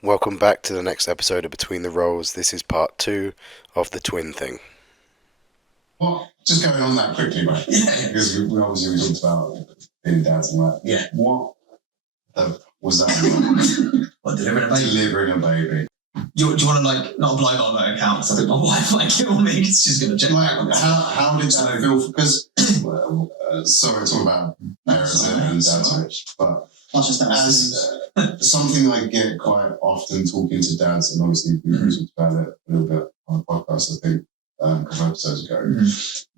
Welcome back to the next episode of Between the Roles. This is part 2 of the twin thing. Well, just going on that quickly, right? Yeah. Because we talked about being dads and that. Yeah. What was that? What, delivering a baby? Delivering a baby. Do you want to, not blow by my account? Because I think my wife might kill me because she's going to check back on this. How did that feel? Because, sorry, talk about parents and dads, but as something I get quite often talking to dads, and obviously we talked about it a little bit on the podcast, I think, a couple of episodes ago,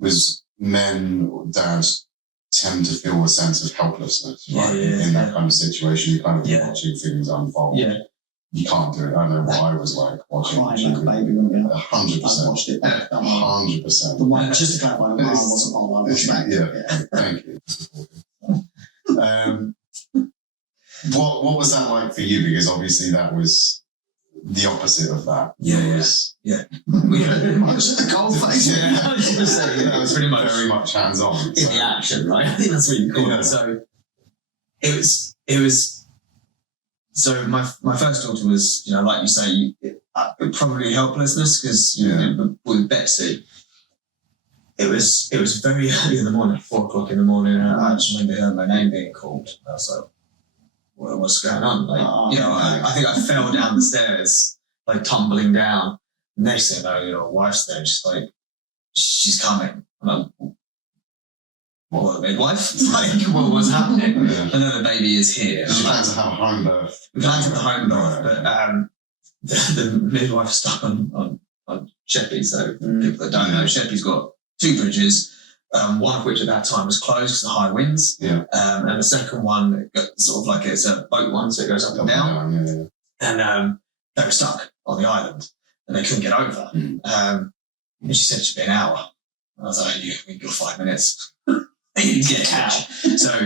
was men or dads tend to feel a sense of helplessness, right? In that kind of situation, you're kind of watching things unfold. Yeah. You can't do it. I know what I was like watching. Crying like a baby when we 100%. I watched it. 100%. The one, just to clarify, the mine wasn't on. I watched back. Yeah, thank you. What was that like for you? Because obviously that was the opposite of that. Yeah. Pretty much the cold face. I was going to say, that was pretty much very much hands-on. in the action, right? I think that's what you call it. So it was. So my first daughter was, like you say, probably helplessness because with Betsy, it was very early in the morning, 4 o'clock in the morning, and I just remember hearing my name being called. I was like, what's going on? I think I fell down the stairs, tumbling down. Next thing I know, wife's there, she's like, she's coming. I'm like, what, the midwife? What was happening? Yeah. And then the baby is here. She plans to have a home birth. We planned to have a home birth, but the midwife stuck on Sheppy. So people that don't know, Sheppy's got 2 bridges, one of which at that time was closed because of high winds. Yeah. And the second one, sort of like it's a boat one, so it goes up and down. And they were stuck on the island and they couldn't get over. And she said she'd be an hour. And I was like, you got 5 minutes. You get out. So,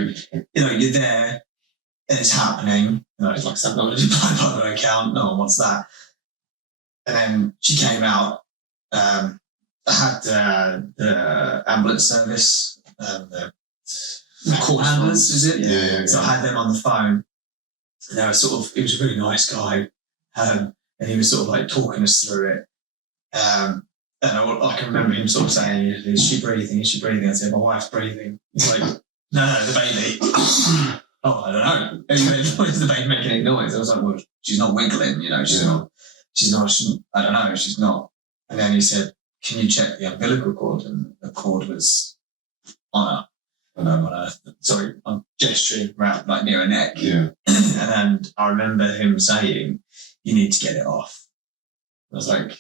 you're there and it's happening. It's like something not to apply by my account. No one wants that. And then she came out. I had the ambulance service, the call handlers, is it? Yeah. So I had them on the phone. And they were he was a really nice guy. And he was sort of talking us through it. And I can remember him sort of saying, is she breathing? Is she breathing? I said, my wife's breathing. He's like, no, the baby. Oh, I don't know. Anyway, is the baby making any noise? I was like, well, she's not wiggling, she's not, I don't know, she's not. And then he said, can you check the umbilical cord? And the cord was on I'm gesturing around near her neck. Yeah. And I remember him saying, you need to get it off. I was like,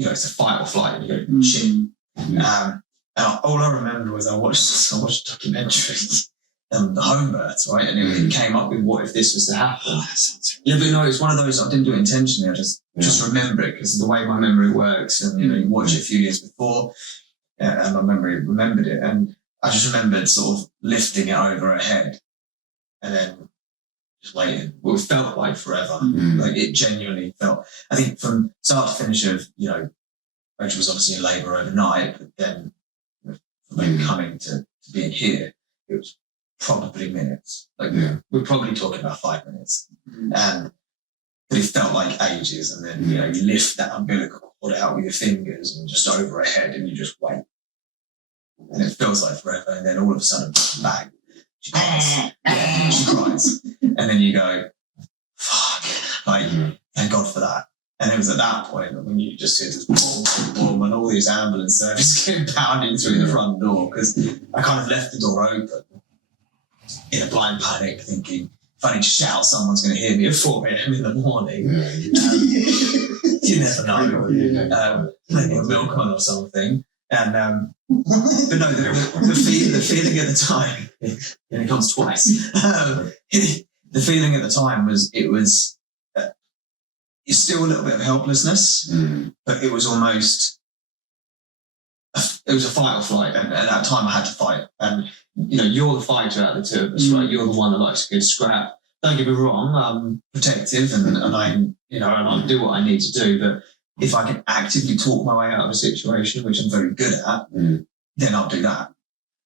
it's a fight or flight, and you go, shit. And all I remember was I watched a documentary on the home births, right? And it came up with what if this was to happen. But no, it's one of those, I didn't do it intentionally, I just remember it because of the way my memory works, and you watch it a few years before, and my memory remembered it, and I just remembered sort of lifting it over her head, and then just waiting. Well, it felt like forever. It genuinely felt. I think from start to finish of, Rachel was obviously in labour overnight, but then from coming to being here, it was probably minutes. We're probably talking about 5 minutes. But it felt like ages. And then, you lift that umbilical cord out with your fingers and just over her head and you just wait. And it feels like forever. And then all of a sudden, bang. She cries. She cries. And then you go, fuck. Thank God for that. And it was at that point when you just hear this boom, boom, boom, and all these ambulance services came pounding through the front door, because I kind of left the door open in a blind panic, thinking, if I need to shout, someone's going to hear me at 4 a.m. in the morning. You never know. Maybe a milkman or something. And but no, the feeling at the time, and it comes twice. The feeling at the time was it's still a little bit of helplessness, but it was almost it was a fight or flight. And at that time, I had to fight. And you're the fighter out of the two of us, right? You're the one that likes a good scrap. Don't get me wrong, I'm protective and I do what I need to do, but if I can actively talk my way out of a situation, which I'm very good at, then I'll do that.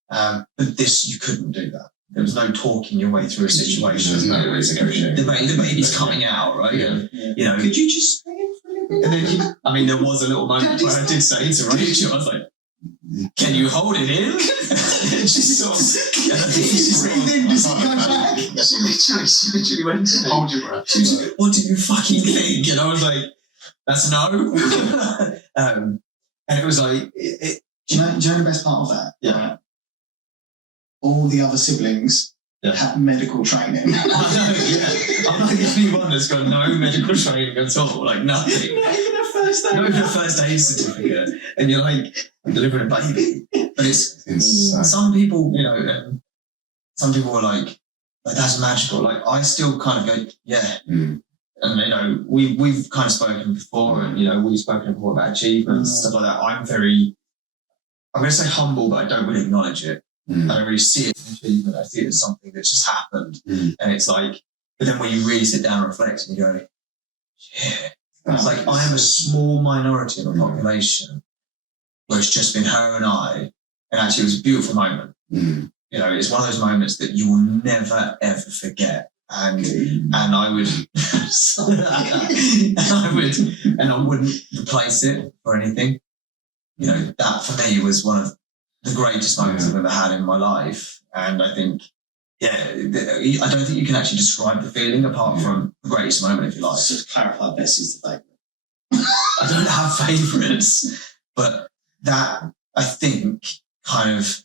But this, you couldn't do that. There was no talking your way through a situation. There's no way to negotiate. The baby's coming out, right? And, you know, Could you just stay in for a little bit? and then I mean, there was a little moment where I did say to Rachel, I was like, "Can you hold it in?" And she sort of, Breathe in, does it go back? she literally went to me. Hold your breath. She was like, "What do you fucking think?" And I was like, "That's no." And it was like, Do you know the best part of that? Yeah. Right? All the other siblings had medical training. I know, yeah. I'm not the only one that's got no medical training at all, like nothing. Not even a first aid. Not even a first aid certificate. And you're like, I'm delivering a baby. But it's Insane. some people, you know, and some people are like that's magical. Like I still kind of go, yeah. Mm. And you know, we've kind of spoken before, and you know, we've spoken before about achievements and stuff like that. I'm going to say humble, but I don't really acknowledge it. Mm. I don't really see it as an achievement. I see it as something that just happened. Mm. And it's like, but then when you really sit down and reflect and you go, yeah, it's like I am a small minority of the population where it's just been her and I, and actually it was a beautiful moment. Mm. You know, it's one of those moments that you will never ever forget. And I would, and I wouldn't replace it for anything. You know, that for me was one of the greatest moments I've ever had in my life. And I think, I don't think you can actually describe the feeling apart from the greatest moment of your life. Just to clarify, Bessie's the favourite. I don't have favourites, but that, I think, kind of,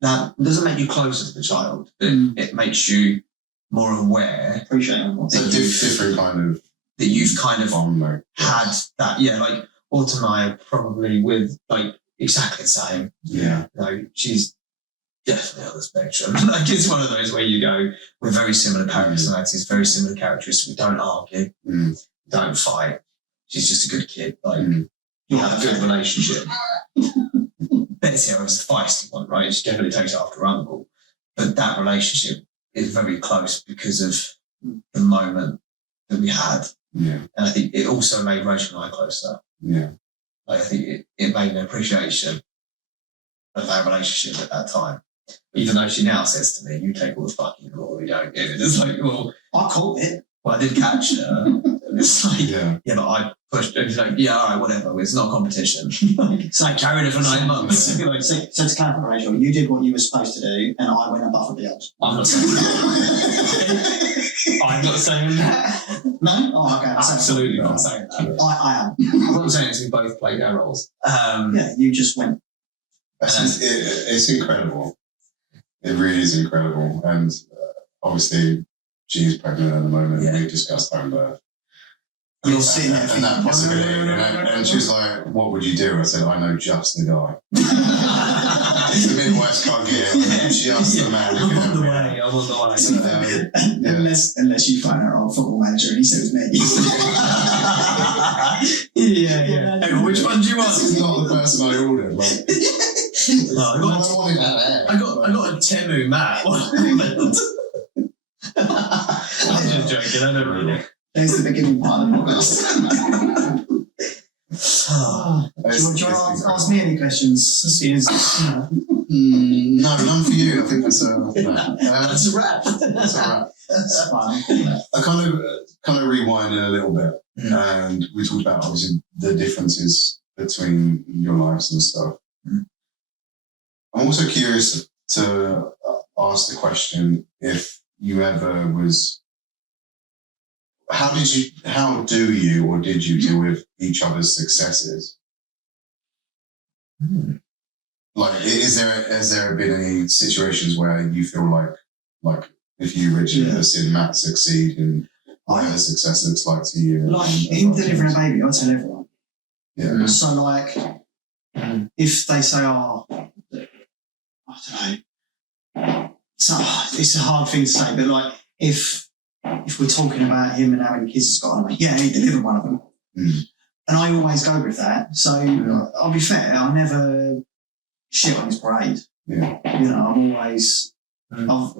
that doesn't make you closer to the child. It makes you more aware. Appreciate what's It's a different kind of that you've kind of bond, like, had that. Yeah, like Autumn and I are probably with like exactly the same. yeah. You know, she's definitely on the spectrum. Like it's one of those where you go, we're very similar personalities, very similar characteristics. We don't argue, we don't fight. She's just a good kid. Like you have a good relationship. Betsy was the feisty one, right? She definitely takes it after her uncle. But that relationship is very close because of the moment that we had. Yeah. And I think it also made Rachel and I closer. Yeah. Like I think it made an appreciation of our relationship at that time. Even though she now says to me, you take all the fucking glory, don't you? And it's like, well, I caught it. Well, I did catch her. And it's like, Yeah. but I pushed her. It's like, yeah, all right, whatever. It's not a competition. It's like carried her for 9 months. Like, So to clarify, Rachel, you did what you were supposed to do, and I went above and beyond. I'm not saying that. I'm not saying that. No? Oh, okay. Absolutely not saying that. I am. What I'm saying is we both played our roles. Yeah, you just went. It's incredible. It really is incredible. And obviously, she's pregnant at the moment. Yeah. We discussed home birth. You're sitting there And that possibility. And she was like, what would you do? I said, I know just the guy. The midwives can't get it. I know just the man. I'm on the way. I'm on the way. Unless you find our old football manager and he said it was me. Yeah. Hey, which one do you want? This is not the person I ordered. Like, No, I got a Temu mat. I'm just joking. I don't really. There's the beginning part of the podcast. Do you want to ask me any questions? No, none for you. I think that's That's a wrap. That's a wrap. That's fine. I kind of rewinded a little bit, and we talked about obviously the differences between your lives and stuff. I'm also curious to ask the question if you ever was. How do you or did you deal with each other's successes? Like, has there been any situations where you feel like if you, Richard, have seen Matt succeed in whatever success looks like to you? Like him delivering a baby, I tell everyone. Yeah. So like, if they say, I don't know. So it's a hard thing to say, but like if we're talking about him and how many kids he's got, I'm like, yeah, he delivered one of them. And I always go with that. So I'll be fair, I never shit on his parade. Yeah. You know, I'm always, I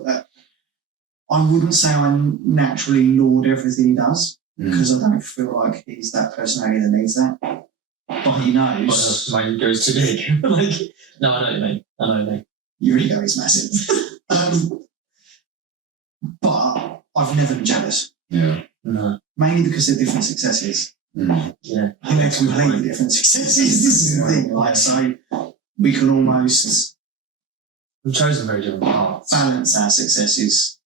wouldn't say I naturally laud everything he does because I don't feel like he's that personality that needs that. But he knows. My ego goes too big. Like, no, I know what you mean. You really go, he's massive. but I've never been jealous, Yeah. No. mainly because they're different successes. Yeah. I think they're completely different successes. This is the thing, like, so we can almost We've chosen very different paths. balance our successes.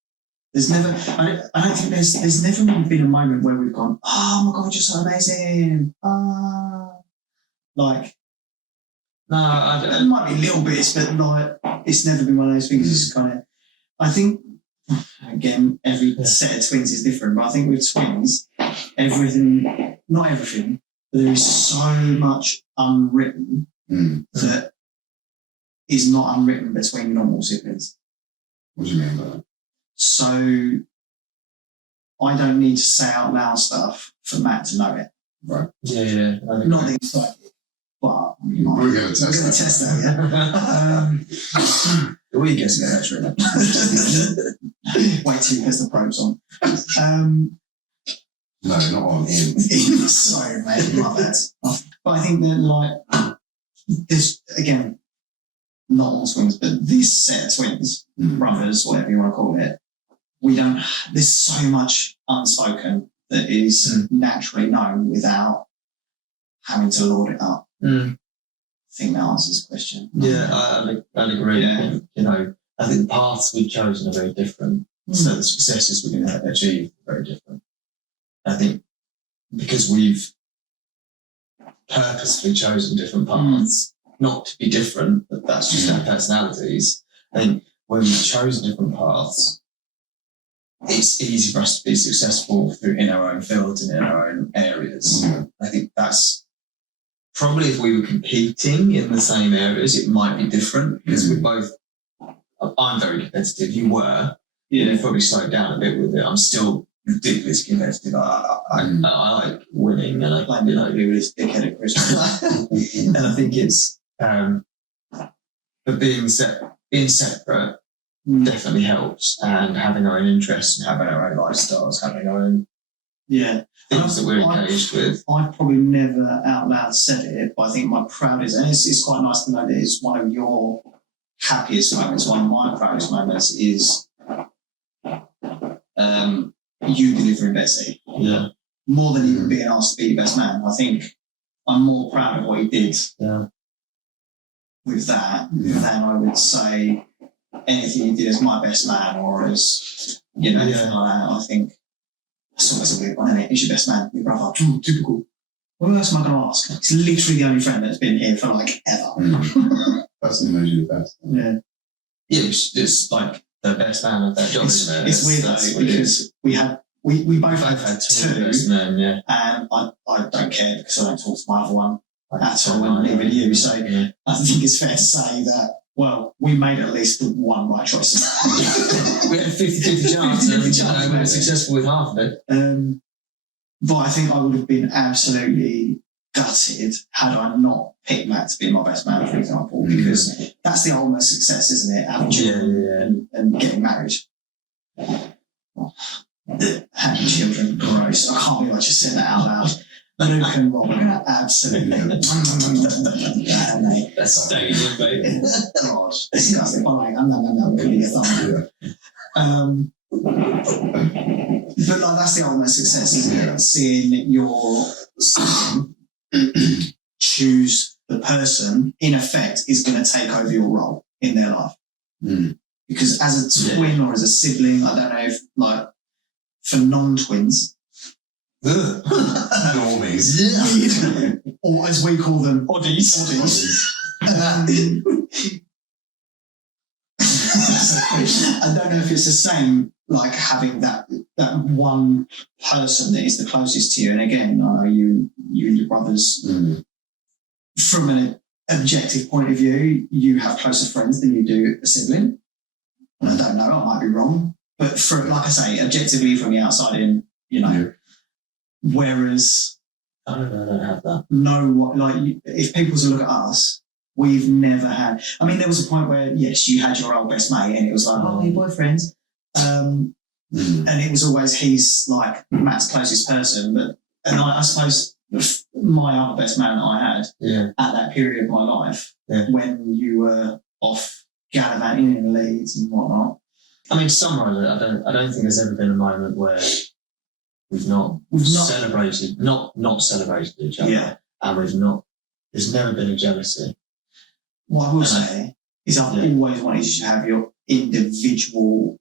There's never, I don't think there's never really been a moment where we've gone, oh my God, you're so amazing. Like, No, there might be little bits, but like, it's never been one of those things. It's kind of, I think, again, every set of twins is different, but I think with twins, everything, not everything, but there is so much unwritten that is not unwritten between normal siblings. What do you mean by that? So I don't need to say out loud stuff for Matt to know it. Right. Yeah. Not that he's psychic, but We're going to test that. that. The way you guess it, actually. Wait till he has the probes on. No, not on him. Sorry, mate, my bad. But I think that, like, this, again, not all twins, but this set of twins, brothers, whatever you want to call it, there's so much unspoken that is naturally known without having to lord it up. I think that answers the question. Yeah, I'd agree. Yeah. You know, I think the paths we've chosen are very different. So the successes we're going to achieve are very different. I think because we've purposefully chosen different paths, not to be different, but that's just our personalities. I think when we've chosen different paths, it's easy for us to be successful in our own fields and in our own areas. I think that's probably, if we were competing in the same areas, it might be different because we're both. I'm very competitive. You were. You've probably slowed down a bit with it. I'm still ridiculously competitive. I like winning, and I Like, you know, do this dickhead at Christmas. and I think it's but being separate definitely helps, and having our own interests and having our own lifestyles, having our own things that we're engaged with. I've probably never out loud said it, but I think my proudest, and it's quite nice to know that it's one of your happiest moments. One of my proudest moments is you delivering Betsy. Yeah. More than even being asked to be your best man. I think I'm more proud of what he did with that than I would say anything he did as my best man or as, anything like that. I think that's always a weird one, isn't it? He's your best man, your brother. Typical. What else am I going to ask? He's literally the only friend that's been here for like ever. Person who knows you the best. Yeah. Yeah, it's like the best man of that job, isn't it? It's weird though, because we both had two, best men, and I don't care because I don't talk to my other one at all, and neither do you. So I think it's fair to say that, well, we made at least the one right choice. We had a 50-50 chance, and we were successful with half of it. But I think I would have been absolutely gutted had I not picked Matt to be my best man, for example, because that's the ultimate success, isn't it? Having children and getting married. Having children, gross. I can't believe I just said that out loud. Luke and Rob are absolutely. That's stadium, baby. God, disgusting. I'm like, no, we're going to get that. But like, that's the ultimate success, isn't it? Seeing your son choose the person, in effect, is going to take over your role in their life. Because as a twin or as a sibling, I don't know if, like, for non-twins, normies, or as we call them, oddies. I don't know if it's the same, like having that one person that is the closest to you. And again, I know you and your brothers, from an objective point of view, you have closer friends than you do a sibling. I don't know, I might be wrong. But for, like I say, objectively from the outside in, whereas I don't have that. If people to look at us, we've never had. I mean, there was a point where, yes, you had your old best mate, and it was like, oh, your boyfriends. And it was always he's like Matt's closest person. And I suppose my other best man that I had at that period of my life, when you were off gallivanting in Leeds and whatnot, I mean, to summarise it, I don't think there's ever been a moment where we've not celebrated, not celebrated each other, Yeah. and there's never been a jealousy. What I will say is I've always wanted you to have your individual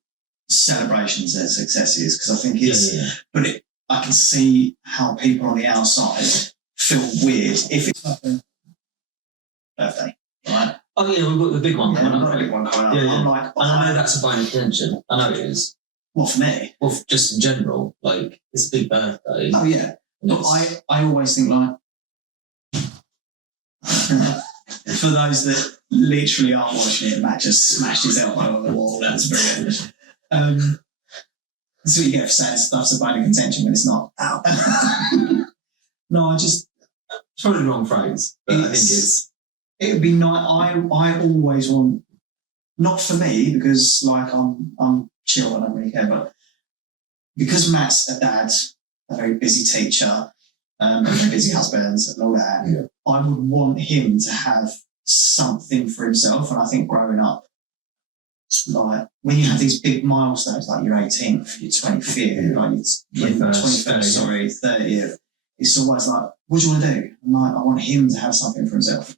celebrations and successes, because I think it's, but I can see how people on the outside feel weird if it's like a birthday, right? Oh yeah, we've got the big one coming I've up. got a big one coming up. Yeah. I'm like, And I know that's a bone of contention. I know it is. What, for me? Well, just in general, like, it's a big birthday. Oh yeah. But I always think like, for those that literally aren't watching it, Matt just smashed his elbow on the wall. That's brilliant. That's what you get for saying stuff's a bone of contention when it's not. Ow. No, it's probably the wrong phrase, but I think it would be nice. I always want, not for me, because like I'm chill, I don't really care, but because Matt's a dad, a very busy teacher, a very busy husband and all that, I would want him to have something for himself. And I think growing up, like when you have these big milestones, like your 18th, your 25th, like your 21st, 30th, it's always like, what do you want to do? And like, I want him to have something for himself.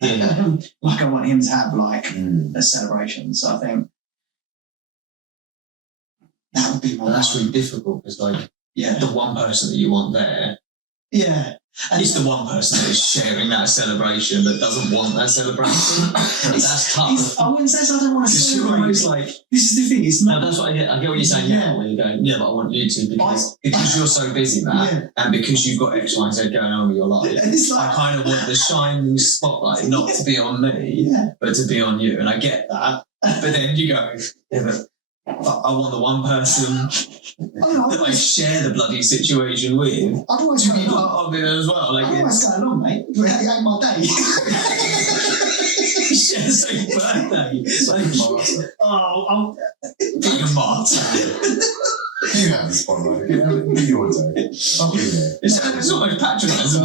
Like I want him to have like a celebration. So I think that would be my that's really difficult, because like the one person that you want there, and it's the one person that is sharing that celebration that doesn't want that celebration. That's tough. I wouldn't say I don't want to celebrate. It's like, this is the thing. It's not. No, that's what I get. I get what you're saying now. When you're going, but I want you to, because you're so busy, Matt, and because you've got X, Y, and Z going on with your life. I kind of want the shining spotlight not to be on me, but to be on you. And I get that. But then you go, but I want the one person that I share the bloody situation with to be part of it as well. Like, what's going on, mate? It ain't my day. Share the same birthday. Being a martyr. You have the spotlight. You have it. Be your day. I'll be there. It's almost patronising.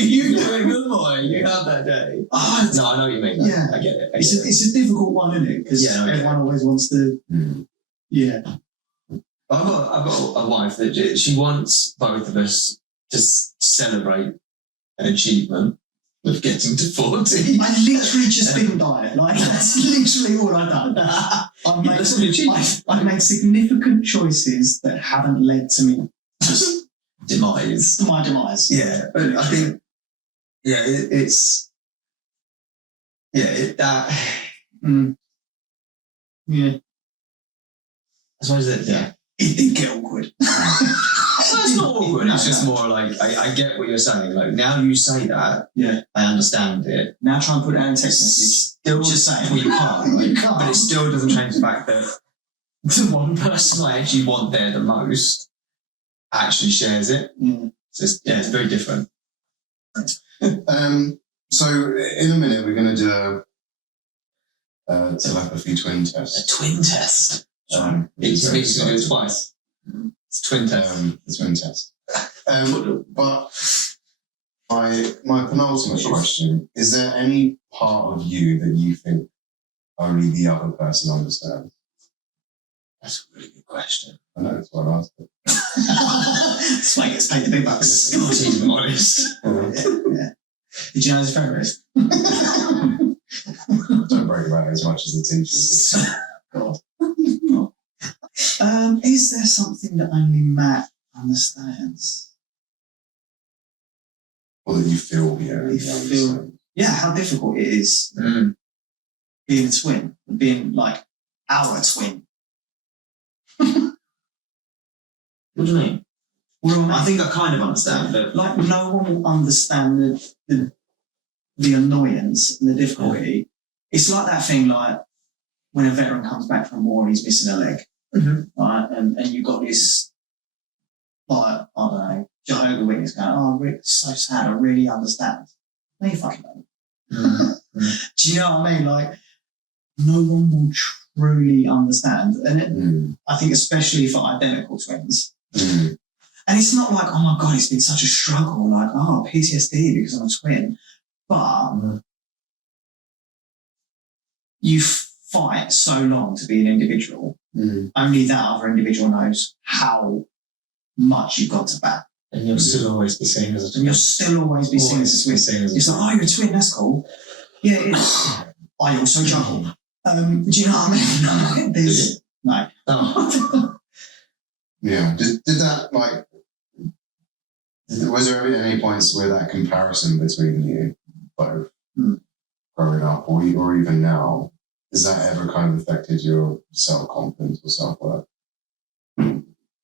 You do it, good boy. You have that day. No, I know what you mean. Yeah. I get it. It's a difficult one, isn't it? Because everyone always wants to. Yeah. I've got a wife that she wants both of us to celebrate an achievement of getting to 40. I literally just been diet. Like, that's literally all I've done. I've made significant choices that haven't led to me just demise. To my demise. Yeah, but I think it's that. Yeah. I suppose that it did get awkward. Well, it's not awkward. It's just more like I get what you're saying. Like, now you say that, I understand it. Now try and put it out in text message. Still just saying, well, you can't. Like, you can't. But it still doesn't change the fact that the one person I actually want there the most actually shares it. So it's very different. So in a minute we're going to do a telepathy twin test. A twin test. It means to do it twice. It's twin test. The twin test. But my penultimate question, is there any part of you that you think only the other person understands? That's a really good question. I know, that's why I asked it. That's why he gets paid the big bucks. God, he's modest. Did you know his favourite? Don't brag about it as much as the teachers. God. Is there something that only Matt understands? Or that you feel, how difficult it is being a twin, being like our twin. What do you mean? Well, I think I kind of understand, but like no one will understand the annoyance and the difficulty. It's like that thing, like when a veteran comes back from war and he's missing a leg, right? And you've got this, like, I don't know, Jehovah's Witness going, "Oh, Rick, it's so sad. I really understand." No, you fucking don't. Do you know what I mean? Like, no one will truly understand, and I think especially for identical twins. And it's not like, oh my God, it's been such a struggle, like, oh, PTSD because I'm a twin. But you fight so long to be an individual, only that other individual knows how much you've got to bat. And you'll still always be seen as a twin. And you'll still always be seen as a twin. It's like, oh, you're a twin, that's cool. Yeah, it is. I also juggle. Do you know what I mean? No. Oh. Yeah. Did that, like, was there ever any points where that comparison between you both growing up or even now, has that ever kind of affected your self-confidence or self-worth?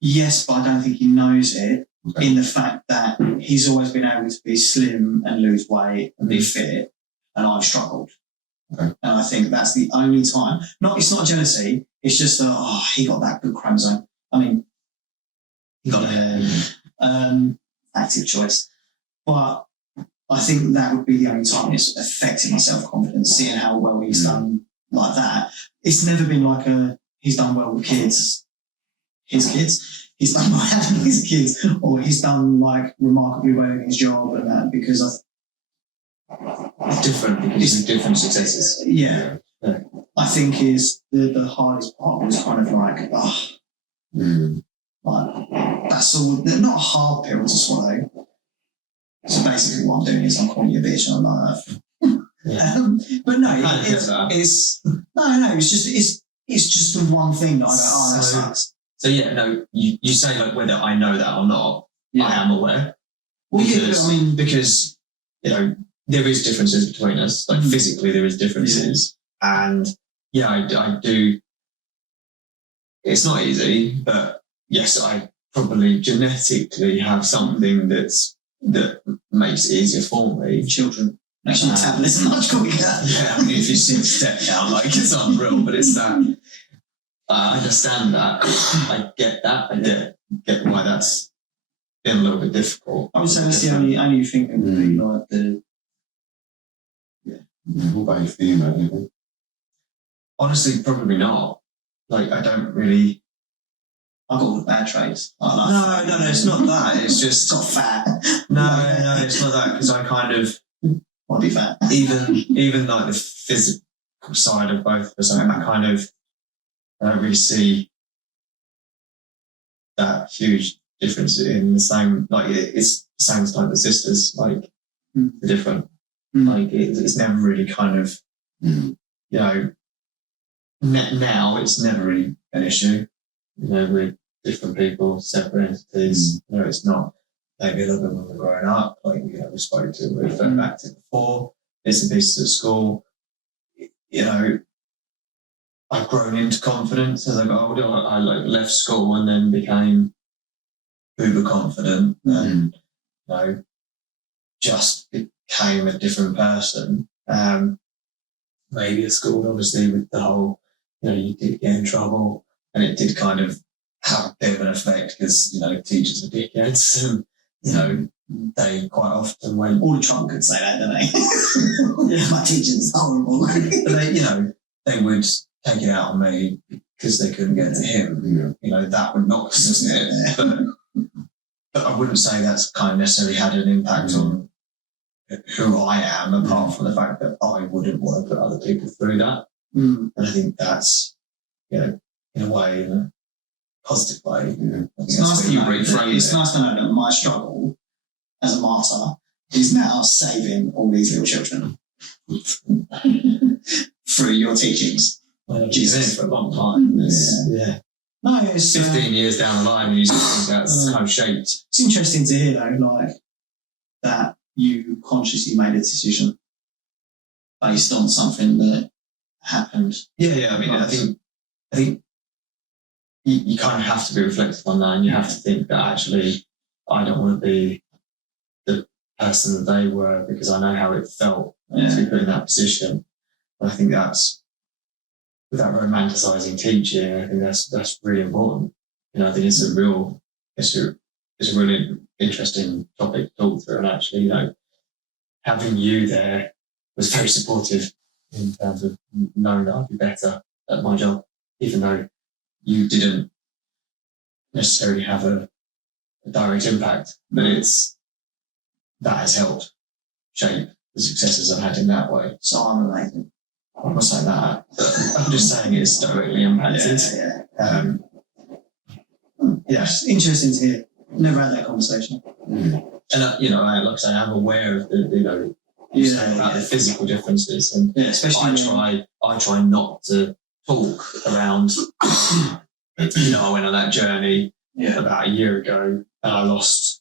Yes, but I don't think he knows it. Okay. In the fact that he's always been able to be slim and lose weight and be fit, and I've struggled. Okay. And I think that's the only time. It's not jealousy. It's just that he got that good chromosome. I mean, he got it. Active choice, but I think that would be the only time it's affecting my self-confidence. Seeing how well he's done like that. It's never been like he's done well with kids. His kids. He's done well having his kids, or he's done like remarkably well in his job and that because It's different because of different successes. Yeah. I think is the hardest part was kind of like, like that's all. They're not a hard pill to swallow. So basically, what I'm doing is I'm calling you a bitch and I'm like, but no, it's no. It's just the one thing that I go, that sucks. So yeah, no, you say like whether I know that or not, I am aware. Well, because you know there is differences between us. Like physically, there is differences, and I do. It's not easy, but yes, I probably genetically have something that makes it easier for me. Children actually metabolism much quicker. Yeah, I mean, if you see the step count, like it's unreal, but it's that. I understand that. I get that. I get why that's been a little bit difficult. I would say that's the only thing that would be like the. What about your female? Honestly, probably not. Like, I don't really. I've got all the bad traits. No, it's not that. It's just. Got fat. No, it's not that because I kind of. I'll be fat. Even like the physical side of both of us, I don't really see that huge difference in the same, like it's the same as like the sisters, like they're different. Like it's never really kind of, you know, now it's never really an issue. You know, we're different people, separate entities. You know, it's not maybe a little bit when we're growing up, like we spoke to, we referred back to before, bits and pieces at school. You know, I've grown into confidence as I got older. I left school and then became uber confident and just became a different person. Maybe at school, obviously, with the whole, you did get in trouble and it did kind of have a bit of an effect because, teachers are dickheads and, they quite often went... All the trouble could say that, don't they? My teacher's horrible. But they would take it out on me because they couldn't get to him. That would knock us, doesn't it? But I wouldn't say that's kind of necessarily had an impact on who I am, apart from the fact that I wouldn't want to put other people through that. And I think that's, in a way, in a positive way. It's nice to know that my struggle as a martyr is now saving all these little children through your teachings. Jesus, for a long time. No, it's 15 years down the line, and you think that's kind of shaped. It's interesting to hear, though, that you consciously made a decision based on something that happened. Yeah. I mean, I think you kind of have to be reflective on that, and you have to think that actually, I don't want to be the person that they were because I know how it felt to be put in that position. And I think that's, without romanticising teaching, I think that's really important. I think it's a really interesting topic to talk through, and actually, having you there was very supportive in terms of knowing that I'd be better at my job, even though you didn't necessarily have a direct impact, but that has helped shape the successes I've had in that way. So I'm amazing. I'm not saying that. I'm just saying it's directly impacted. Yeah. It's interesting to hear. Never had that conversation. And like I say, I'm aware of the about the physical differences, and especially I try not to talk around. I went on that journey about a year ago, and I lost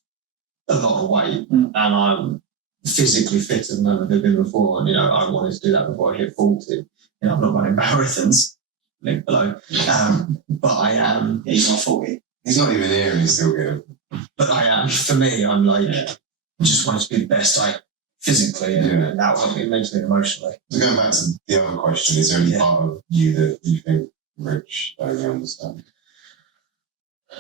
a lot of weight, and I'm physically fitter than I've ever been before. And I wanted to do that before I hit 40. I'm not running marathons, link below, but I am. He's not 40. He's not even here, and he's still good. But I am. For me, I'm like just wanted to be the best I physically, and that will help me mentally and emotionally. So going back to the other question, is there any part of you that you think Rich don't really understand? I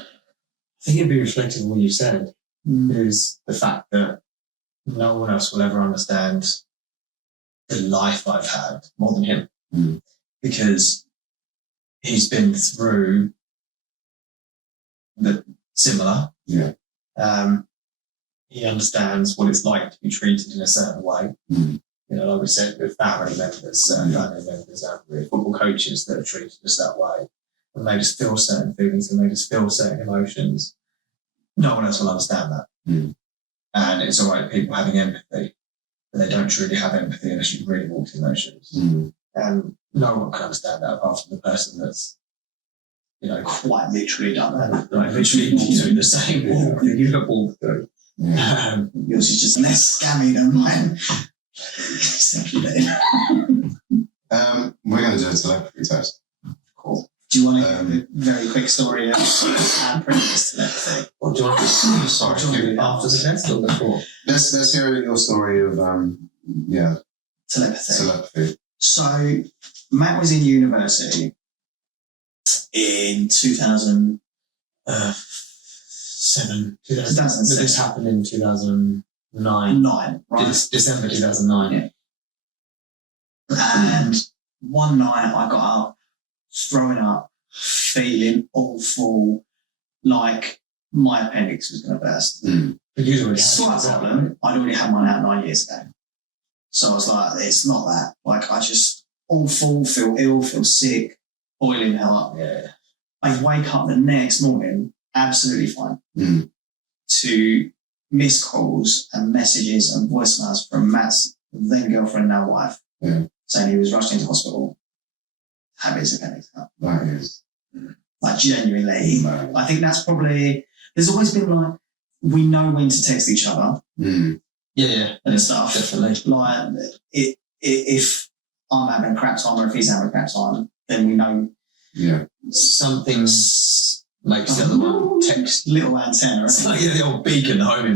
think it'd be reflecting on what you said, is the fact that no one else will ever understand the life I've had more than him, because he's been through the similar. Yeah. He understands what it's like to be treated in a certain way. Like we said, with family members, and with football coaches that are treated us that way, and made us feel certain feelings and made us feel certain emotions. No one else will understand that. And it's all right, people having empathy, but they don't truly have empathy unless you've really walked in those shoes. And no one can understand that apart from the person that's, quite literally done that. Like literally walked through the same walk that you have walked through. Yours is just less scammy than mine. We're going to do a telepathy test. Cool. Do you want to give a very quick story of our previous telepathy? Or do you want to after the test or before? Let's hear your story of telepathy. So Matt was in university in 2007. 2007. This happened in 2009. Right. December 2009. Yeah. And one night I got up, throwing up, feeling awful, like my appendix was going to burst. But you'd already Slight problem. I'd already had mine out 9 years ago. So I was like, it's not that. Like, I just awful, feel ill, feel sick, boiling hell up. Yeah. I wake up the next morning, absolutely fine, to missed calls and messages and voicemails from Matt's then girlfriend, now wife, saying he was rushed into hospital, had his appendix cut. That is. Like, genuinely. No. I think that's probably, there's always been like, we know when to text each other. And stuff. Definitely. Like, if I'm having a crap time or if he's having a crap time, then we know. Yeah. Something makes the other one text. Little antenna. It's like the old beacon home in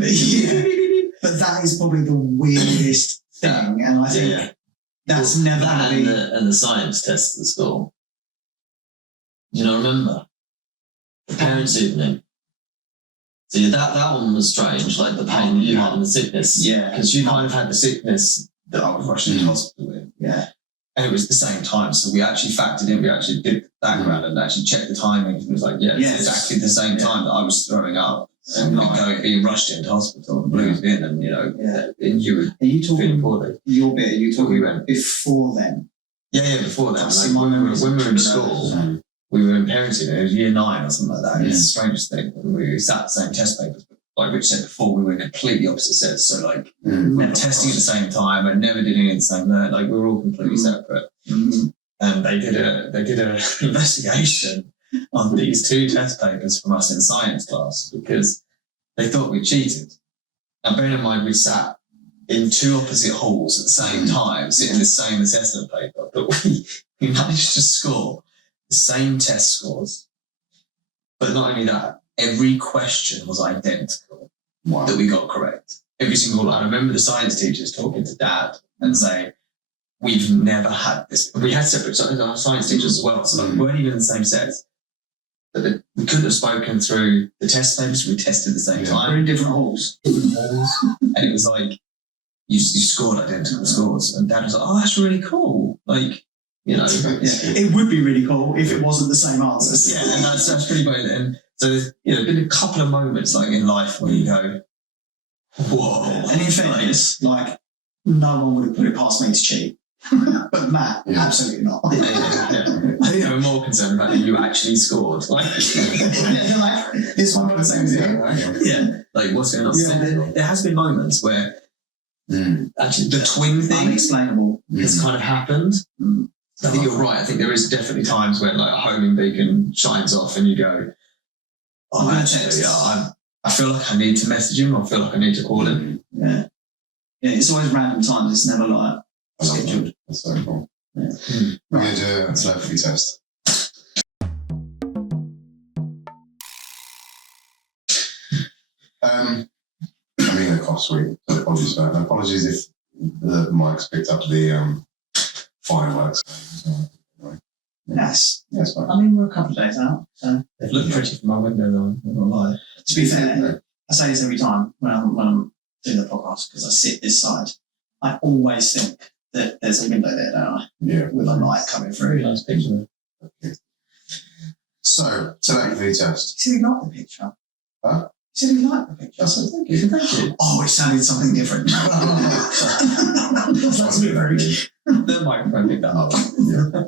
But that is probably the weirdest thing. And I think that's never going to be. And the science test at school. You know, remember? The parents' evening. See, that one was strange, like the pain that you had and the sickness. Yeah. Because you kind of had the sickness that I was rushing to hospital with. Yeah. And it was the same time. So we actually factored in, we actually did the background and actually checked the timing. It was like, it's exactly the same time that I was throwing up and being rushed into hospital and blues in and, and you were feeling poorly. Your bit, are you talking before then? Yeah, before then. Like when we were in school, we were in parenting, it was year 9 or something like that. It's the strangest thing. We sat the same test papers, but like Rich said before, we were in completely opposite sets. So like we were testing at the same time and never did any of the same learn. Like we were all completely separate. And they did a investigation on these 2 test papers from us in science class because they thought we cheated. Now bearing in mind we sat in 2 opposite halls at the same time, sitting the same assessment paper, but we managed to score the same test scores. But not only that, every question was identical that we got correct. Every single line. I remember the science teachers talking to Dad and saying, we've never had this. We had separate science teachers as well, so we weren't even in the same sets. But we couldn't have spoken through the test papers. We tested at the same time. We're in different halls. And it was like, you scored identical scores. And Dad was like, oh, that's really cool. Like, it would be really cool if it wasn't the same answers. Yeah, and that's pretty great. And so there's been a couple of moments like in life where you go, whoa. And in fairness, like no one would have put it past me to cheat. But Matt, Yeah. absolutely not. I think I'm more concerned about that you actually scored. Like, This one was the same thing. yeah, like what's going on? Yeah. There has been moments where Actually, the twin thing Unexplainable. has kind of happened. Mm. I think you're right. I think there is definitely times when like a homing beacon shines off and you go, I'm gonna actually, text. I feel like I need to message him. I feel like I need to call him. Yeah. Yeah, it's always random times. It's never like I love scheduled. that. That's so cool. Yeah. We're going to do a telepathy test. I mean, they're cost sweet. So apologies for that. And apologies if the mics picked up the fireworks. Yes. That's fine. I mean, we're a couple of days out. So They've looked pretty from my window though. I'm not lie. to be fair, I say this every time when I'm doing the podcast because I sit this side. I always think that there's a window there, don't I? Yeah. With a light coming through. Very nice picture. So, telepathy test. He said he liked the picture. Huh? He said he liked the picture. That's it. Thank you. Thank you. Oh, it sounded something different. That's a bit rude. The microphone picked that up. Yeah.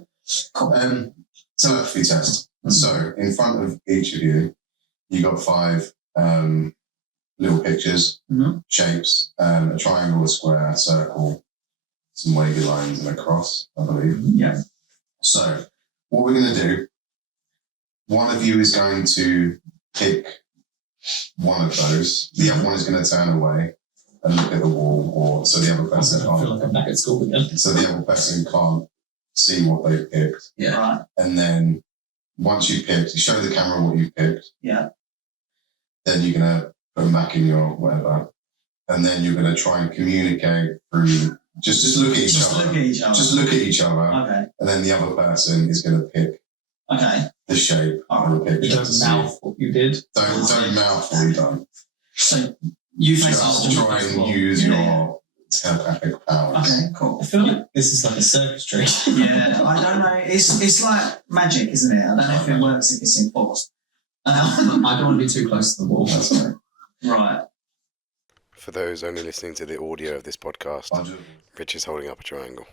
Cool. Telepathy test. So, in front of each of you, you got 5 little pictures, shapes, a triangle, a square, a circle, some wavy lines, and a cross, I believe. Yeah. So, what we're going to do, one of you is going to pick one of those. The other one is going to turn away and look at the wall, or so the other person I feel can't. like I'm back at school again. So the other person can't see what they've picked. Yeah. Right. And then once you've picked, you show the camera what you've picked. Yeah. Then you're going to put them back in your whatever. And then you're going to try and communicate through, just look at each Just other. look at each other. Just look at each other. Okay. And then the other person is going to pick Okay. the shape of the You picture. don't to see. mouth what you did. Don't mouth what you've done. So you face Just up. try and use your telepathic powers. Okay. Cool. I feel like this is like a circus trick. Yeah. I don't know. It's like magic, isn't it? I don't know if it works if it's enforced. I don't want to be too close to the wall. That's right. Right. For those only listening to the audio of this podcast, I'll do Rich is holding up a triangle.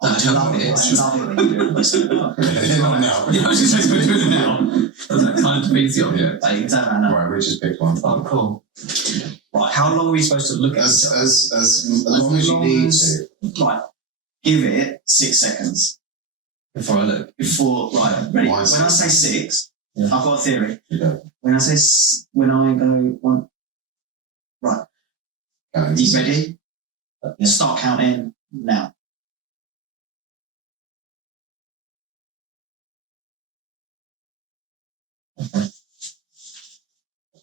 I love it. I love it when you do it. Not now. Yeah, I was just saying we're doing it now. That kind of defeats the object. So you can turn around now. Right, Rich has picked one. Oh, cool. Right. How long are we supposed to look at As, each other? as long as you need to. Right. Give it 6 seconds Before I look. before. Right. Ready? Why When six? I say 6, Yeah. I've got a theory. Yeah. When I say when I go one, you ready? Yeah. Start counting now. I'm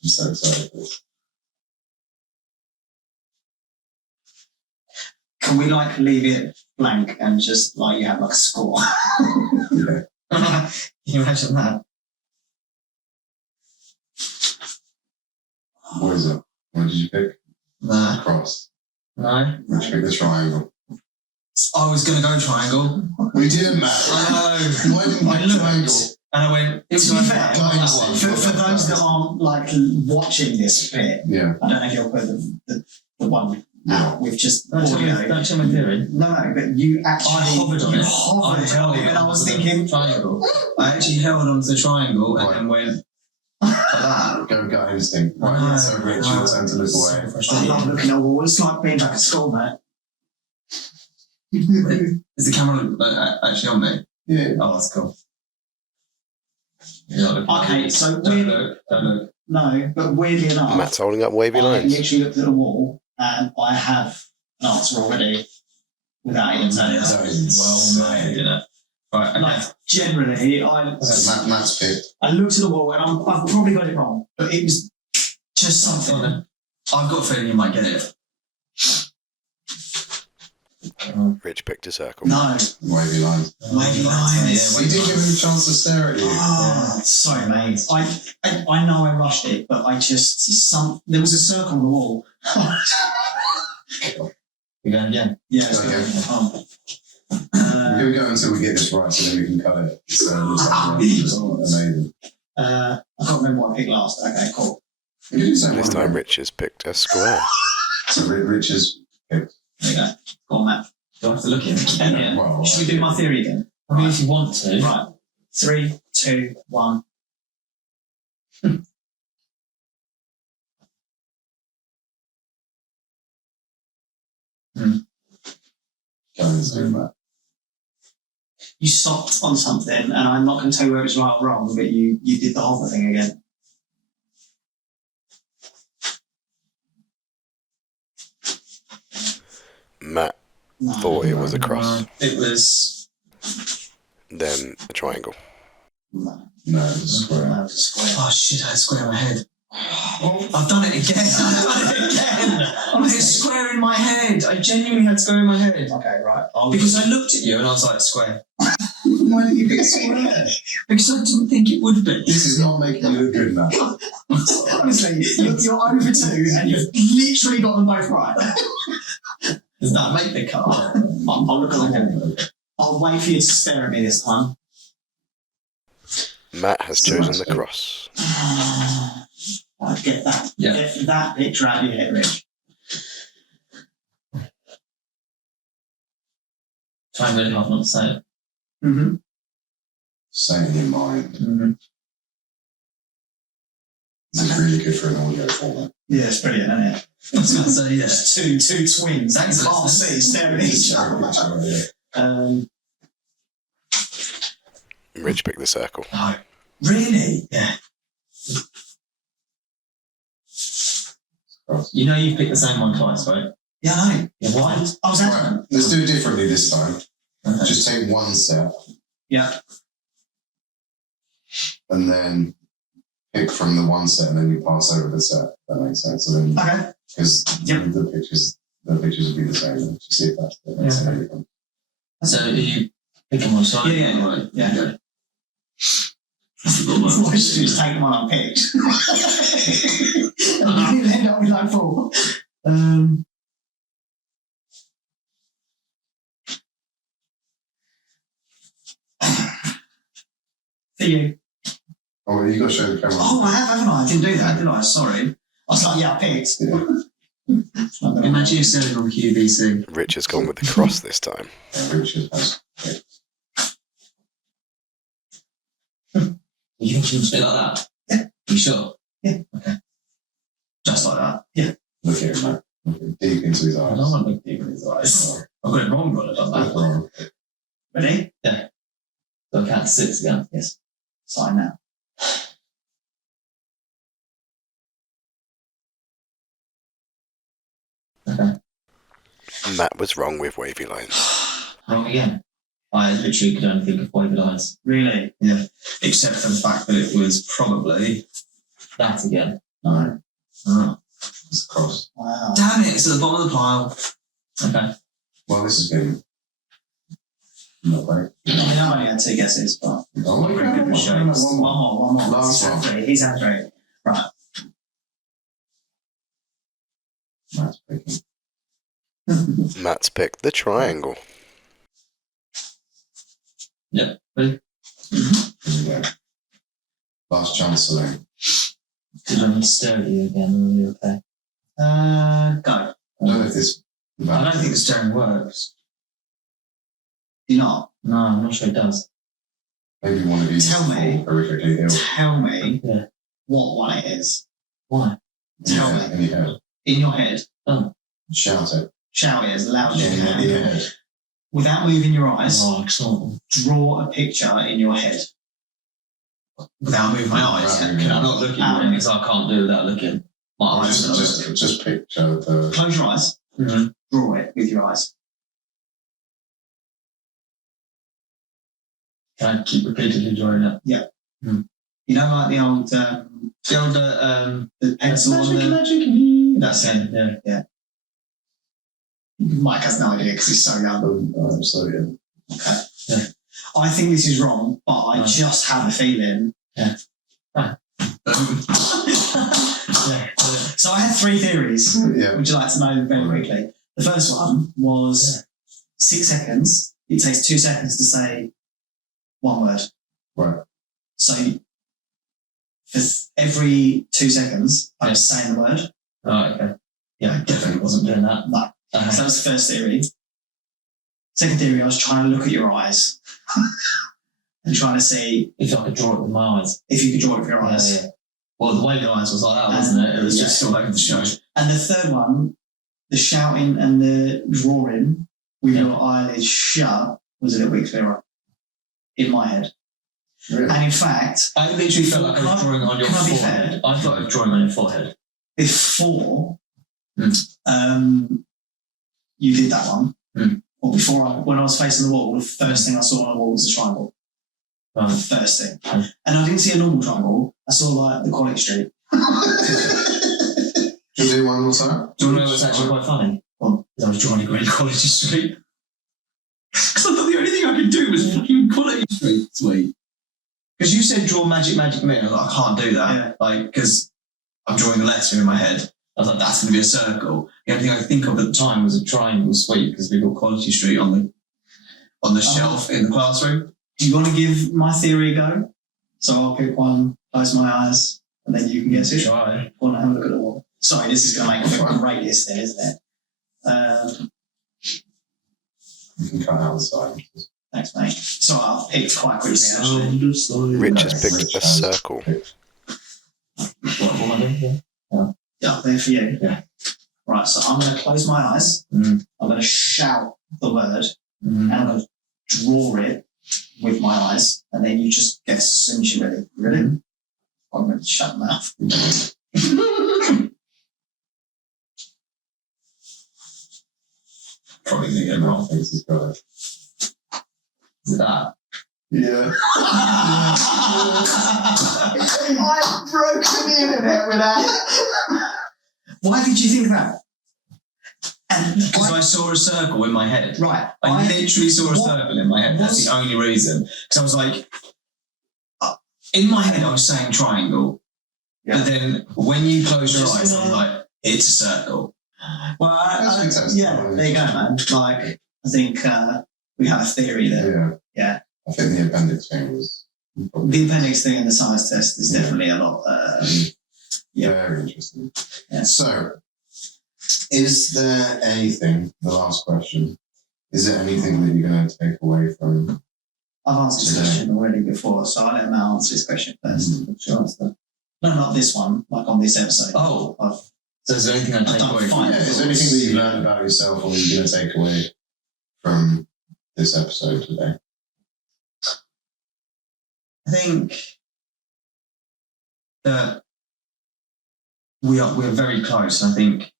so sorry. Can we like leave it blank and just like you have like a score? Yeah. Can you imagine that? What is it? What did you pick? Nah. Cross. No. Rich picked the triangle. I was going to go triangle. We didn't, Matt. I know. Why didn't I you looked triangle? and I went, it was To be like fair, that one. for those that aren't like watching this bit, Yeah. I don't know if you'll put the one out with just Don't audio. tell me theory. No, but you actually I hovered on you it. hovered I held on it, it and I was onto the thinking, triangle. I actually held onto the triangle and Right. then went like that. Go gut instinct. Right. No, So Rich, no. you'll tend to look So away. I frustrating. love looking at a wall. It's like being back at school, mate. Is the camera actually on me? Yeah. Oh, that's cool. You're not looking at Okay, me. so Don't weirdly, look. Don't look. no, but weirdly enough, Matt's holding up wavy I lines. literally looked at the wall and I have an answer already without even turning That up. is Well made, isn't it? Right, okay. Like generally, So Matt's picked. I looked at the wall and I've probably got it wrong, but it was just Go on something. then. I've got a feeling you might get it. Rich picked a circle. No, Wavy line. Wavy lines. We didn't give him a chance to stare at you. oh, sorry, mate. I know I rushed it, but I just there was a circle on the wall. We're going again. Yeah, it's Okay. good. Oh. We're going to go until we get this right, so then we can cut it. So it looks like amazing. I can't remember what I picked last. Okay, cool. We can do something. This time Rich has picked a square. So Rich is There you go. Go on, Matt. Do I have to look at it again? Yeah. Well, Should we do my theory again? I mean, if you want to. Right. 3, 2, 1. Going to do that. You stopped on something, and I'm not going to tell you whether it's right or wrong, but you did the hover thing again. Matt No. thought it was a cross, It was. then a triangle. No. No, it's a square. No, it's a square. Oh shit! I had a square in my head. I've done it again. I've done it again. I had a square in my head. I genuinely had a square in my head. Okay, right. Because I looked at you and I was like, square. Why didn't you pick square? Because I didn't think it would be. This is not making you look good enough. Honestly, you're over 2, and you've literally got them both right. Does that make the cut? I'll look at the wall. I'll wait for you to stare at me this time. Matt has chosen the cross. I'd get that. Yeah. Get that picture out of your head, Rich. Trying really hard not to say it. Mm-hmm. Say it in your mind. Mm-hmm. This is really good for an audio format. Yeah, it's brilliant, isn't it? I was going to say, yeah. Just two twins. Thanks, You can't listeners. see staring at each other. Rich picked the circle. No. Really? Yeah. You know you've picked the same one twice, right? Yeah, I know. Yeah, why? I was Right, adamant. let's do it differently this time. Okay. Just take one step Yeah. and then pick from the one set and then you pass over the set. That makes sense. So then, Okay. because Yep. the pictures will be the same. Just see if that's the next thing. So are you picking one side? Yeah. Right. Yeah. Okay. What I should do is take the one I picked. And you end up with like 4. For you. Oh, you got to show the camera. Oh, I have, haven't I? I didn't do that, did I? Sorry. I was like, yeah, I picked. Yeah. Imagine you selling on QVC. Rich has gone with the cross this time. Richard has. You think you can spit like that? Yeah. You sure? Just like that. Look at him, mate. Look deep into his I eyes. don't want to look deep in his eyes. I've got it wrong, but I've done That's that. wrong. Ready? So I count to 6 again. Yes. Sign now. Okay. Matt was wrong with wavy lines. Wrong again. I literally could only think of wavy lines. Really? Except for the fact that it was probably. That again. No. Oh. It's a cross. Wow. Damn it, it's at the bottom of the pile. Okay. Well, this has been not great. I only had 2 guesses, but Oh, my Pretty God. good with shapes. One more. one more. Last He's had one. 3. He's had 3. Matt's picking. Matt's picked the triangle. Yep. Ready? Here we go. Last chance, Elaine. Did I need to stare at you again? Or are you okay? Go. I don't know if this. I don't think the steering works. Do you not? No, I'm not sure it does. Maybe one of you Tell me. horrifically ill. Tell me Yeah. what one it is. Why? Tell me. In your head. In your head. Shout it. Shout it as loud as you In your can. head. Without moving your eyes, Oh, excellent. draw a picture in your head. Without moving my eyes. Without moving Can I your not look at eyes. you? Because I can't do it without looking. My eyes are Just picture the. Close your eyes. Mhm. Draw it with your eyes. Can I keep repeatedly drawing it? You know, like the old The old, the pencil on the. That's it, yeah. Mike has no idea because he's so young. So yeah. Okay. Yeah. I think this is wrong, but I Right. just have a feeling. Yeah. Right. So I had 3 theories. Yeah. Would you like to know them very quickly? The first one was 6 seconds. It takes 2 seconds to say one word. Right. So for every 2 seconds, I was saying the word. Right, okay. Yeah, I definitely wasn't doing that. No. Okay. So that was the first theory. Second theory, I was trying to look at your eyes and trying to see If I could draw it with my eyes. if you could draw it with your eyes. Yeah. Well, the way the eyes was like that, wasn't it? It was just all over the show. And the third one, the shouting and the drawing with your eyelids shut was a little bit clearer in my head. Really? And in fact, I literally felt like I was drawing on your can I be forehead. fair? I thought I was drawing on your forehead. before Mm. you did that one, Mm. or when I was facing the wall, the first thing I saw on the wall was a triangle. The Right. first thing. Mm. And I didn't see a normal triangle. I saw like the College Street. Do you do one more time? Do you want to know what's actually quite funny? What? I was drawing a Green College Street. Because I thought the only thing I could do was fucking College Street. Sweet. Because you said draw magic me. I was like, I can't do that. Yeah. Like, because I'm drawing the letter in my head. I was like, that's going to be a circle. The only thing I could think of at the time was a triangle sweet because we got Quality Street on the shelf in the classroom. Do you want to give my theory a go? So I'll pick one, close my eyes, and then you can guess it. Try. Want to have a look at the wall? Sorry, this is going to make a greatest there, isn't it? You can cut out the side. Thanks, mate. So I'll pick quite quickly, actually. Rich has picked a circle. What am I doing? Yeah, there for you. Yeah. Right, so I'm going to close my eyes. Mm. I'm going to shout the word, and I'm going to draw it with my eyes, and then you just guess as soon as you're ready. Ready? I'm going to shut my mouth. Probably going to get it wrong. Thinks he's got it. Is it that? Yeah. I've broken the internet with that. Why did you think that? And Because I saw a circle in my head. right, I literally saw a what- circle in my head. That's the only reason. Because I was like, in my head, I was saying triangle. Yeah. But then when you close your Just eyes, I'm gonna- like, it's a circle. well, That's fantastic. yeah, there you go, man. Like, I think we have a theory there. Yeah. Yeah. I think the appendix thing was probably The appendix thing and the size test is definitely a lot. Yeah. very interesting. Yeah. So, is there anything, the last question, is there anything that you're going to take away from I've answered this question already before, so I'll let Matt answer this question first. Sure, answer. No, not this one, like on this episode. Oh. I've So is there anything I take done away from fine. Yeah, is there anything that you've learned about yourself or that you're going to take away from this episode today? I think that we're very close. And I think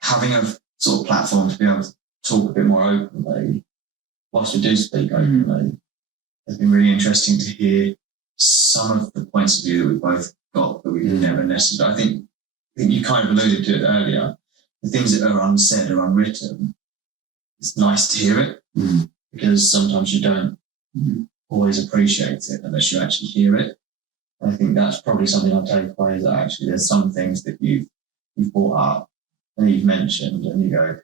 having a sort of platform to be able to talk a bit more openly, whilst we do speak openly, has been really interesting to hear some of the points of view that we've both got that we've never necessarily. I think you kind of alluded to it earlier. The things that are unsaid or unwritten, it's nice to hear it because sometimes you don't always appreciate it unless you actually hear it. And I think that's probably something I'll take away is that actually there's some things that you've brought up and you've mentioned and you go,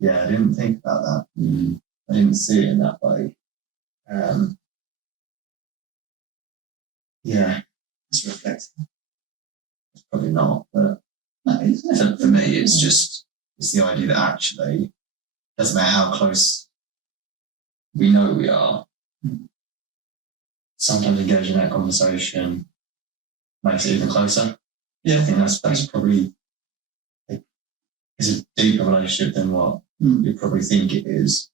yeah, I didn't think about that. I didn't see it in that way. Yeah, It's reflective. probably not, but No, isn't it? for me, it's the idea that actually it doesn't matter how close we know we are. Sometimes engaging in that conversation makes it even closer. Yeah. I think that's probably it's a deeper relationship than what you probably think it is.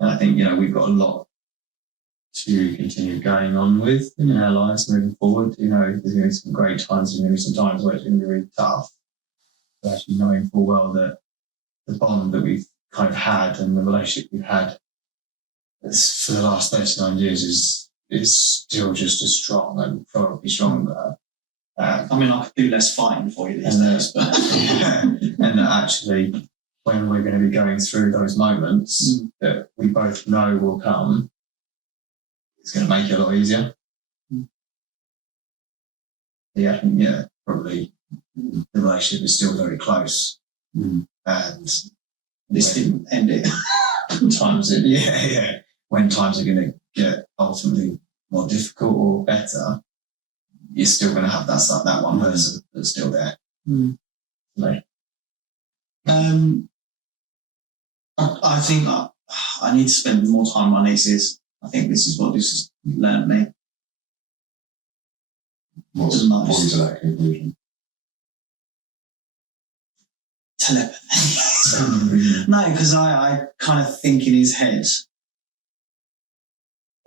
And I think, we've got a lot to continue going on with in our lives moving forward. There's going to be some great times, there's going to be some times where it's going to be really tough. But actually knowing full well that the bond that we've kind of had and the relationship we've had for the last 39 years is still just as strong and probably stronger. I mean, I could do less fighting for you these And, days, but and that actually, when we're going to be going through those moments that we both know will come, it's going to make it a lot easier. Yeah, probably the relationship is still very close. And this didn't end it. when times are going to get ultimately more difficult or better, you're still going to have that one person that's still there. Like, I think I need to spend more time with my nieces. I think this is what this has learned me. What's The most. pointing to that conclusion? Telepathy. No, because I kind of think in his head,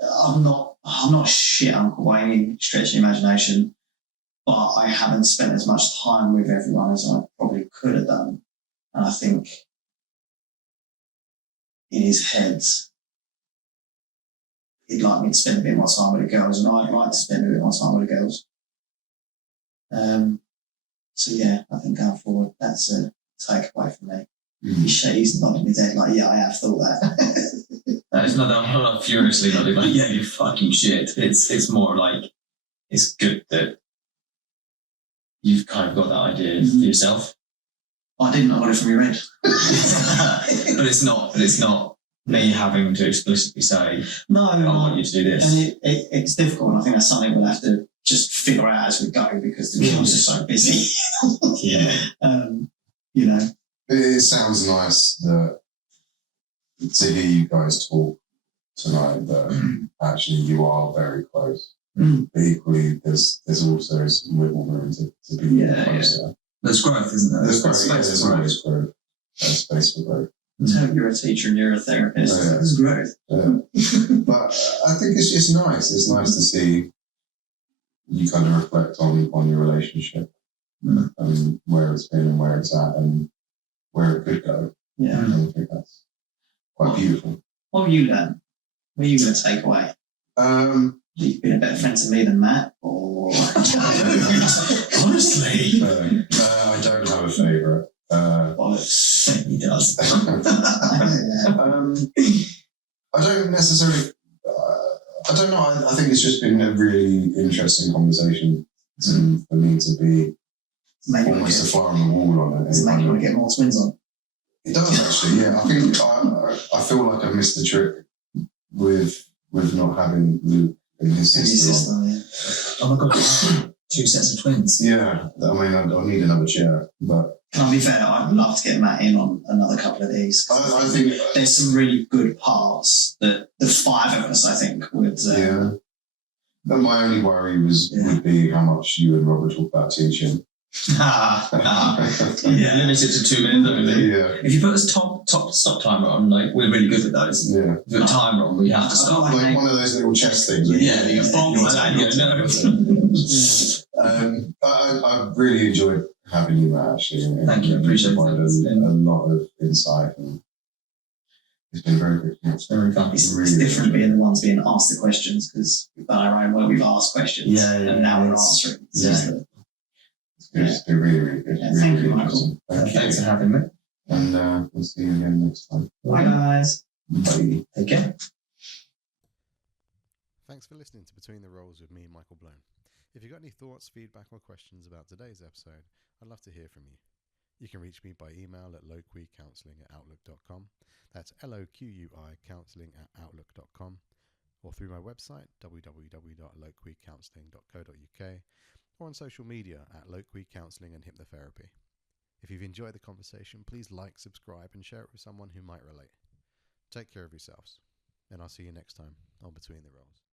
I'm not shit Uncle by any stretch of the imagination, but I haven't spent as much time with everyone as I probably could have done. And I think in his head, he'd like me to spend a bit more time with the girls, and I'd like to spend a bit more time with the girls. So yeah, I think going forward, that's a takeaway for me. He's nodding his head like, yeah, I have thought that. It's not that I'm not furiously nodding like, yeah, you fucking shit. It's more like it's good that you've kind of got that idea for yourself. I didn't know it from your head. But it's not me having to explicitly say, No, I want you to do this. And it's difficult, and I think that's something we'll have to just figure out as we go because the girls are so busy. Yeah. You know. It sounds nice that to hear you guys talk tonight that actually you are very close. But equally, there's also some wiggle room to be closer. There's growth, isn't there? There's growth. There's always growth. There's space for growth. So you're a teacher and you're a therapist. There's growth. But I think it's just nice. It's nice to see you kind of reflect on your relationship and where it's been and where it's at and where it could go. Yeah. And I think that's quite beautiful. What have you learned? What are you going to take away? You've been a better friend to me than Matt, or Honestly, I don't have a favourite. bollocks. he does. I don't necessarily. I don't know. I think it's just been a really interesting conversation for me to be almost a fly on the wall on it. Does it make you want to get more twins on? It does actually. Yeah, I think I feel like I missed the trick with not having Luke and his sister on. Yeah. Oh my god, 2 sets of twins. Yeah, I mean, I need another chair, but Can I be fair? I'd love to get Matt in on another couple of these. I think There's some really good parts that the 5 of us, I think, would. yeah. But my only worry would be how much you and Robert talk about teaching. Yeah, limit it to 2 minutes only. Yeah, If you put a stop timer on, like we're really good at those. yeah. If you put a timer on, we have to stop. Like one of those little chess things. Yeah, you go bong, Your like that, turn, you your go, turn. I've really enjoyed having you, Matt, actually. Thank you, I appreciate it. Provided a lot of insight, and it's been very good. It's very fun. It's different being the ones being asked the questions because we've done our own way. We've asked questions, and now we're answering. It's been really, really good. Yeah, really, thank you, really Michael. interesting. Thanks for having me. And we'll see you again next time. Bye, guys. Bye. Take care. Thanks for listening to Between the Rolls with me, Michael Blown. If you've got any thoughts, feedback, or questions about today's episode, I'd love to hear from you. You can reach me by email at loquicounselling@outlook.com. That's LOQUI counselling@outlook.com, or through my website, www.loquicounselling.co.uk, or on social media at Loqui Counselling and Hypnotherapy. If you've enjoyed the conversation, please like, subscribe, and share it with someone who might relate. Take care of yourselves, and I'll see you next time on Between the Rolls.